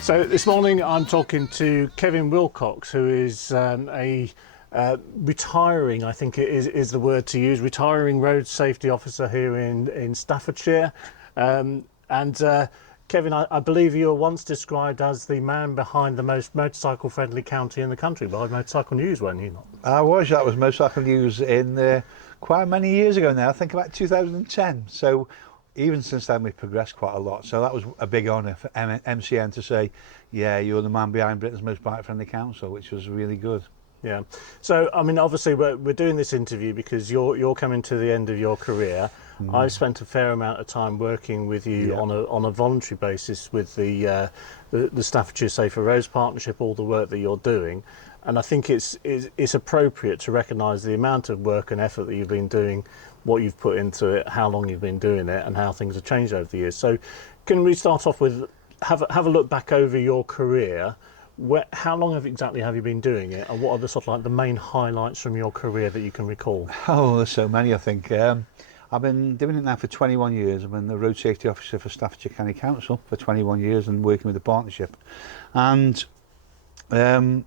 So this morning I'm talking to Kevin Wilcox, who is a retiring, I think it is the word to use, retiring road safety officer here in Staffordshire. Kevin, I believe you were once described as the man behind the most motorcycle-friendly county in the country by Motorcycle News, weren't you not? That was Motorcycle News in quite many years ago now, I think about 2010. So even since then we've progressed quite a lot. So that was a big honour for MCN to say, yeah, you're the man behind Britain's most bike-friendly council, which was really good. Yeah. So, I mean, obviously we're doing this interview because you're coming to the end of your career. I've spent a fair amount of time working with you on a voluntary basis with the Staffordshire Safer Roads Partnership, all the work that you're doing, and I think it's appropriate to recognise the amount of work and effort that you've been doing, what you've put into it, how long you've been doing it, and how things have changed over the years. So, can we start off with have a look back over your career? How long exactly have you been doing it, and what are the sort of like the main highlights from your career that you can recall? Oh, there's so many, I think. I've been doing it now for 21 years. I've been the road safety officer for Staffordshire County Council for 21 years and working with the partnership. And when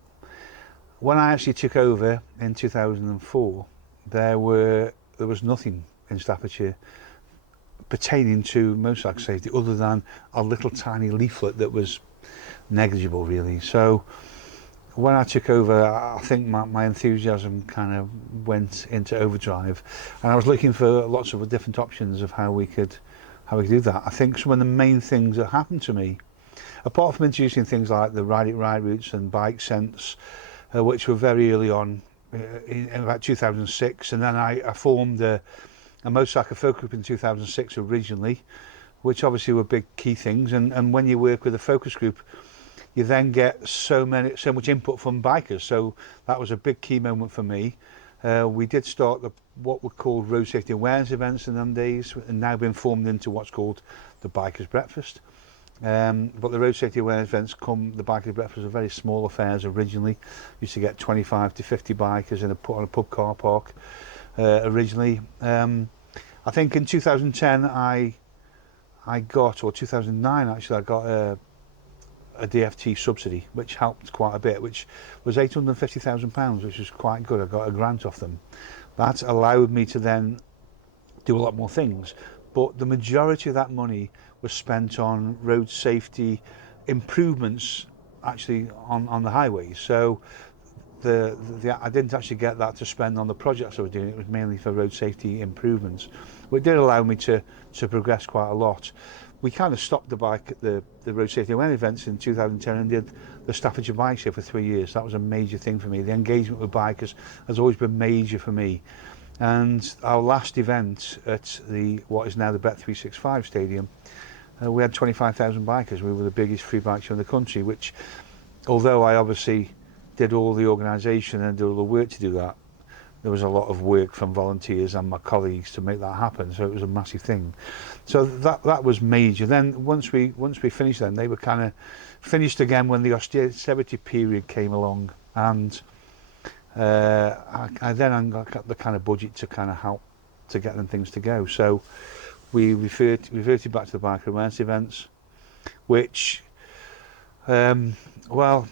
I actually took over in 2004, there was nothing in Staffordshire pertaining to motorcycle safety other than a little tiny leaflet that was negligible, really. So when I took over, I think my enthusiasm kind of went into overdrive, and I was looking for lots of different options of how we could do that. I think some of the main things that happened to me, apart from introducing things like the Ride It Right routes and bike sense, which were very early on in about 2006, and then I formed a motorcycle focus group in 2006 originally, which obviously were big key things. And when you work with a focus group, you then get so much input from bikers. So that was a big key moment for me. We did start what were called road safety awareness events in them days, and now been formed into what's called the Bikers Breakfast. But the road safety awareness events the Bikers Breakfast were very small affairs originally. Used to get 25 to 50 bikers on a pub car park originally. I think in 2010 or 2009 actually, I got a DFT subsidy, which helped quite a bit, which was £850,000, which was quite good. I got a grant off them. That allowed me to then do a lot more things, but the majority of that money was spent on road safety improvements, actually on the highways. So I didn't actually get that to spend on the projects I was doing. It was mainly for road safety improvements, which did allow me to progress quite a lot. We kind of stopped the road safety awareness events in 2010 and did the Staffordshire Bike Show for 3 years. That was a major thing for me. The engagement with bikers has always been major for me. And our last event at what is now the Bet365 Stadium, we had 25,000 bikers. We were the biggest free bike show in the country, which, although I obviously did all the organisation and did all the work to do that, there was a lot of work from volunteers and my colleagues to make that happen. So it was a massive thing. So that was major. Then once we finished, then they were kind of finished again when the austerity period came along, and I then got the kind of budget to kind of help to get them things to go. So we reverted back to the bike awareness events, which well,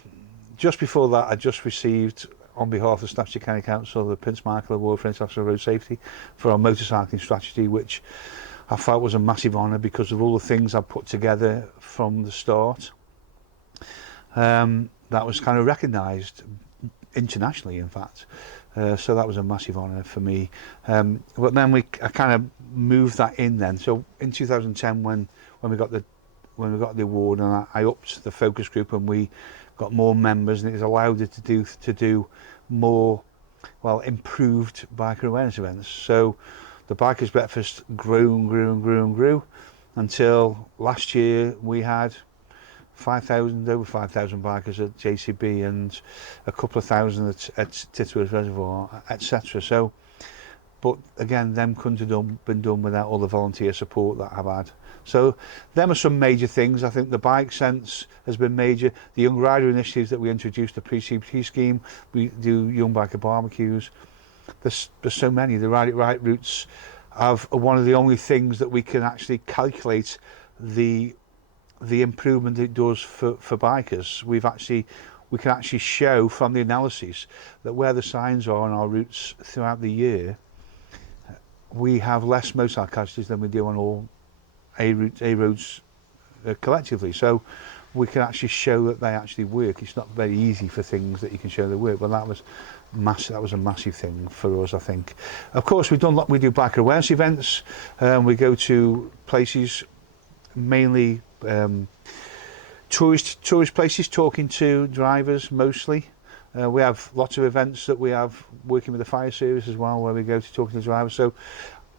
just before that I just received, on behalf of Staffordshire County Council, the Prince Michael Award for International Road Safety for our motorcycling strategy, which I felt was a massive honour because of all the things I put together from the start. That was kind of recognised internationally, in fact. So that was a massive honour for me. But then I kind of moved that in then. So in 2010, when we got the award, and I upped the focus group, and we got more members, and it has allowed it to do more, well, improved biker awareness events. So the Bikers Breakfast grew and grew and grew and grew until last year we had over 5,000 bikers at JCB and a couple of thousand at Titterworth Reservoir, etc. So, but again, them couldn't have been done without all the volunteer support that I've had. So them are some major things. I think the bike sense has been major. The young rider initiatives that we introduced, the pre-CPT scheme, we do young biker barbecues. There's so many. The Ride It Right routes are one of the only things that we can actually calculate the the improvement it does for bikers. We can actually show from the analysis that where the signs are on our routes throughout the year, we have less motorcycle casualties than we do on all A roads collectively. So we can actually show that they actually work. It's not very easy for things that you can show they work, but that was massive. That was a massive thing for us, I think. Of course, we do biker awareness events. We go to places, mainly tourist places, talking to drivers mostly. We have lots of events that we have working with the fire service as well, where we go to talking to drivers. So,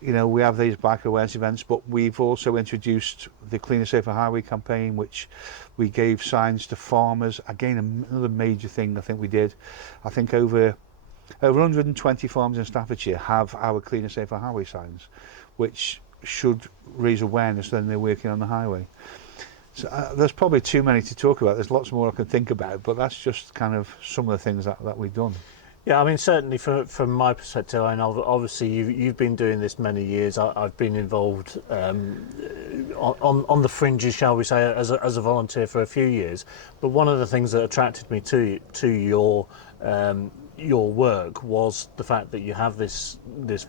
you know, we have these biker awareness events, but we've also introduced the Cleaner Safer Highway campaign, which we gave signs to farmers. Again, another major thing I think we did. I think over 120 farms in Staffordshire have our Cleaner Safer Highway signs, which should raise awareness when they're working on the highway. So there's probably too many to talk about. There's lots more I can think about, but that's just kind of some of the things that we've done. Yeah, I mean, certainly from my perspective, and obviously you've been doing this many years. I've been involved on the fringes, shall we say, as a volunteer for a few years. But one of the things that attracted me to your work was the fact that you have this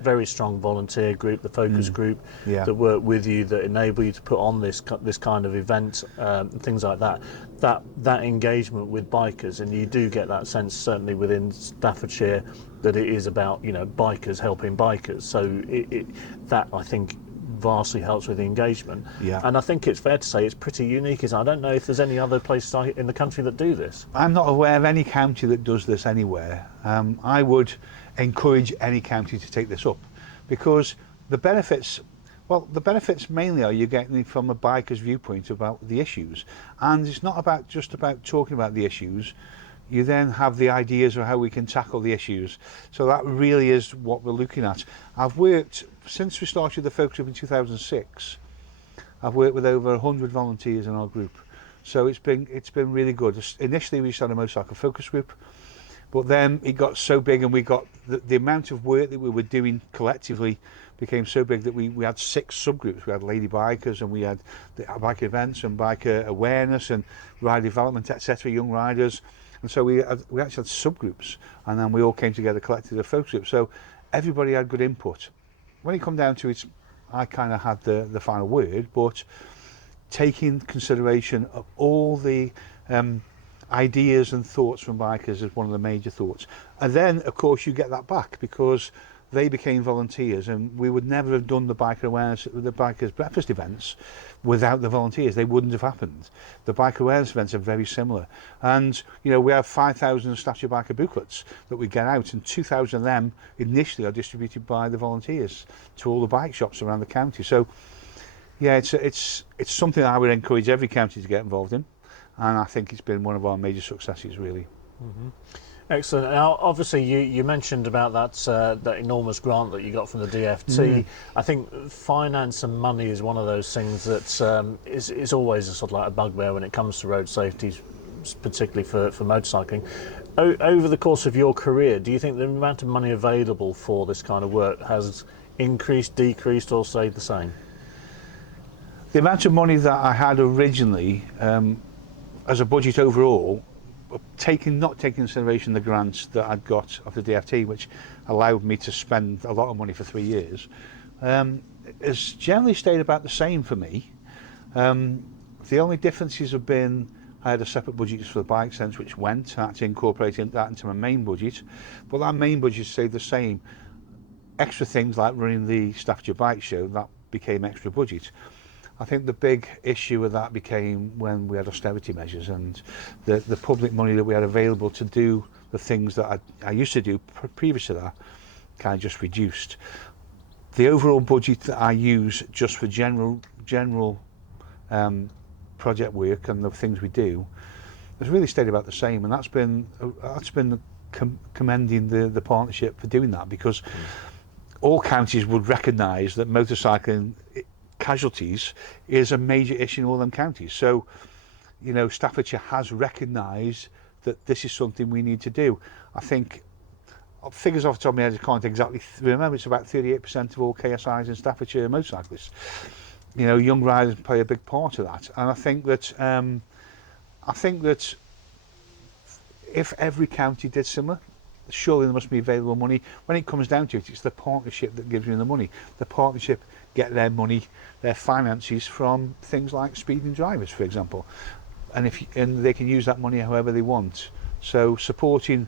very strong volunteer group, the focus group, that work with you, that enable you to put on this kind of event, things like that. That engagement with bikers, and you do get that sense certainly within Staffordshire that it is about, you know, bikers helping bikers. So that I think vastly helps with the engagement. Yeah. And I think it's fair to say it's pretty unique. I don't know if there's any other places in the country that do this. I'm not aware of any county that does this anywhere. I would encourage any county to take this up, because the benefits mainly are you're getting from a biker's viewpoint about the issues, and it's not just about talking about the issues. You then have the ideas of how we can tackle the issues. So that really is what we're looking at. I've worked, since we started the focus group in 2006, I've worked with over 100 volunteers in our group. So it's been really good. Initially we started a motorcycle focus group, but then it got so big, and we got the amount of work that we were doing collectively became so big that we had 6 subgroups. We had lady bikers, and we had the biker events and biker awareness and rider development, etc., young riders. And so we actually had subgroups, and then we all came together collectively as a focus group. So everybody had good input. When it come down to it, I kind of had the final word, but taking consideration of all the ideas and thoughts from bikers is one of the major thoughts. And then, of course, you get that back, because they became volunteers, and we would never have done the biker awareness, the bikers breakfast events without the volunteers. They wouldn't have happened. The biker awareness events are very similar, and you know, we have 5,000 Staffordshire biker booklets that we get out, and 2,000 of them initially are distributed by the volunteers to all the bike shops around the county. So yeah, it's something I would encourage every county to get involved in, and I think it's been one of our major successes, really. Mm-hmm. Excellent. Now, obviously, you mentioned about that enormous grant that you got from the DFT. I think finance and money is one of those things that is always a sort of like a bugbear when it comes to road safety, particularly for motorcycling. Over the course of your career, do you think the amount of money available for this kind of work has increased, decreased, or stayed the same? The amount of money that I had originally as a budget overall, not taking consideration the grants that I'd got off the DFT, which allowed me to spend a lot of money for 3 years, has generally stayed about the same for me. The only differences have been I had a separate budget for the bike sense, which went. I had to incorporate that into my main budget, but that main budget stayed the same. Extra things like running the Staffordshire Bike Show, that became extra budget. I think the big issue with that became when we had austerity measures, and the public money that we had available to do the things that I used to do previous to that kind of just reduced. The overall budget that I use just for general project work and the things we do has really stayed about the same, and that's been commending the partnership for doing that, because all counties would recognise that motorcycling casualties is a major issue in all them counties. So, you know, Staffordshire has recognised that this is something we need to do. I think, figures off the top of my head, I can't exactly remember, it's about 38% of all KSIs in Staffordshire are motorcyclists. you know, young riders play a big part of that. And I think that if every county did similar, surely there must be available money. When it comes down to it, it's the partnership that gives you the money. The partnership get their money, their finances from things like speeding drivers, for example, and and they can use that money however they want. So supporting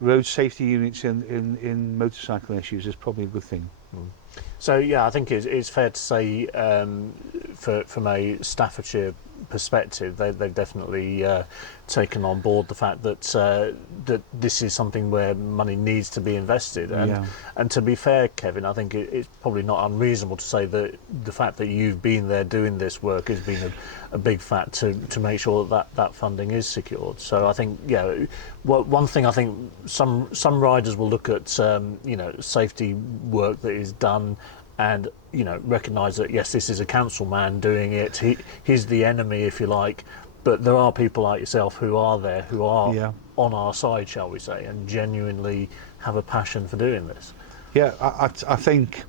road safety units in motorcycle issues is probably a good thing. So yeah, I think it's fair to say from a Staffordshire perspective, they've definitely taken on board the fact that that this is something where money needs to be invested. And to be fair, Kevin, I think it's probably not unreasonable to say that the fact that you've been there doing this work has been a big factor to make sure that funding is secured. So I think, one thing I think some riders will look at safety work that is done and recognise that yes, this is a councilman doing it. He's the enemy, if you like. But there are people like yourself who are there, who are on our side, shall we say, and genuinely have a passion for doing this. Yeah, I think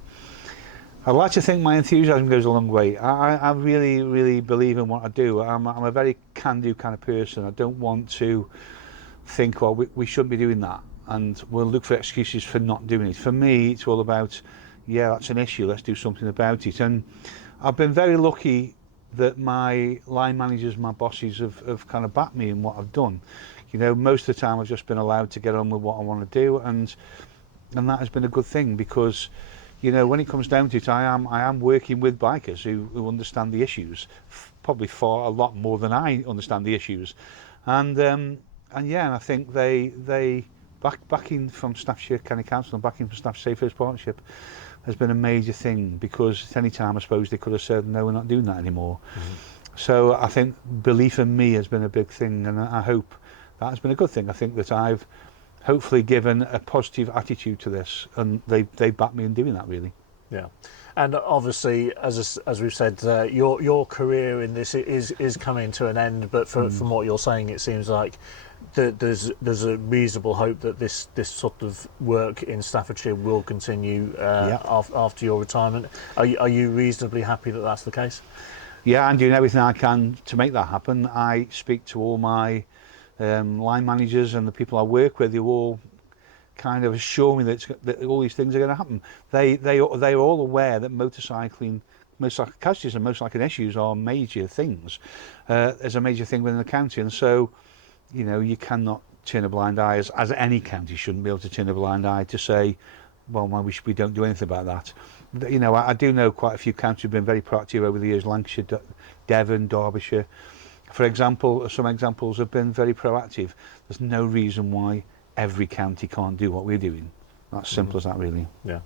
I'd like to think my enthusiasm goes a long way. I really, really believe in what I do. I'm a very can-do kind of person. I don't want to think, well, we shouldn't be doing that, and we'll look for excuses for not doing it. For me, it's all about, yeah, that's an issue, let's do something about it. And I've been very lucky that my line managers, my bosses have kind of backed me in what I've done. Most of the time I've just been allowed to get on with what I want to do, and that has been a good thing, because when it comes down to it, I am working with bikers who understand the issues, probably a lot more than I understand the issues, and I think they backing from Staffordshire County Council and backing from Staffordshire Safe Roads Partnership has been a major thing, because at any time I suppose they could have said no, we're not doing that anymore. So I think belief in me has been a big thing, and I hope that has been a good thing. I think that I've hopefully given a positive attitude to this, and they backed me in doing that, really. Yeah, and obviously, as we've said, your career in this is coming to an end. But from what you're saying, it seems like there's a reasonable hope that this sort of work in Staffordshire will continue after your retirement. Are you reasonably happy that that's the case? Yeah, I'm doing everything I can to make that happen. I speak to all my line managers and the people I work with, who all kind of assure me that all these things are going to happen. They're all aware that motorcycle casualties and motorcycle issues are major things. There's a major thing within the county, and so you cannot turn a blind eye, as any county shouldn't be able to turn a blind eye to say, well, we don't do anything about that. I do know quite a few counties have been very proactive over the years. Lancashire, Devon, Derbyshire, for example, some examples have been very proactive. There's no reason why every county can't do what we're doing. That's simple as that, really. Yeah.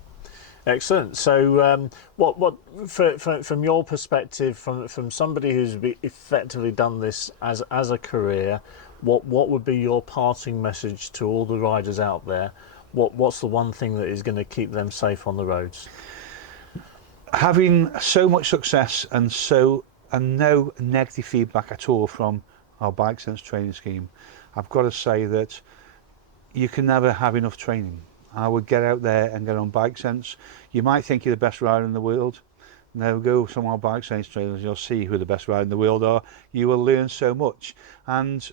Excellent. So, what from your perspective, from somebody who's effectively done this as a career, what would be your parting message to all the riders out there? What's the one thing that is going to keep them safe on the roads? Having so much success and no negative feedback at all from our Bike Sense training scheme, I've got to say that you can never have enough training. I would get out there and get on Bike Sense. You might think you're the best rider in the world. No, go some of our Bike Sense trainers, you'll see who the best rider in the world are. You will learn so much, and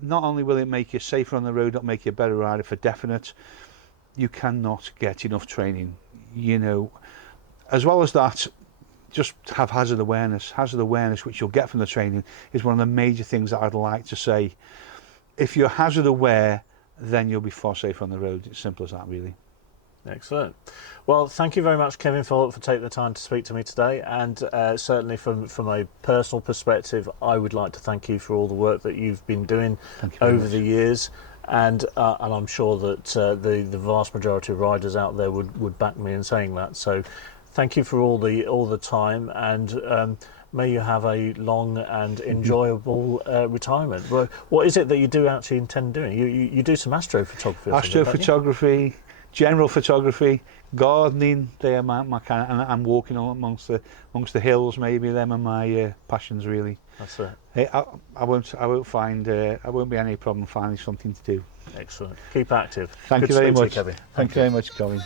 not only will it make you safer on the road, it'll make you a better rider for definite. You cannot get enough training. As well as that, just have hazard awareness. Hazard awareness, which you'll get from the training, is one of the major things that I'd like to say. If you're hazard aware, then you'll be far safer on the road. It's simple as that, really. Excellent. Well, thank you very much, Kevin, for taking the time to speak to me today. And certainly from a personal perspective, I would like to thank you for all the work that you've been doing over the years. And I'm sure that the vast majority of riders out there would back me in saying that. So thank you for all the time, and may you have a long and enjoyable retirement. Well, what is it that you do actually intend doing? You do some astrophotography. Astrophotography, general photography, gardening. They are my kind of, and I'm walking amongst the hills. Maybe them are my passions, really. That's it. I won't be any problem finding something to do. Excellent. Keep active. Thank you very much. Kevin. Thank you very much, Colin.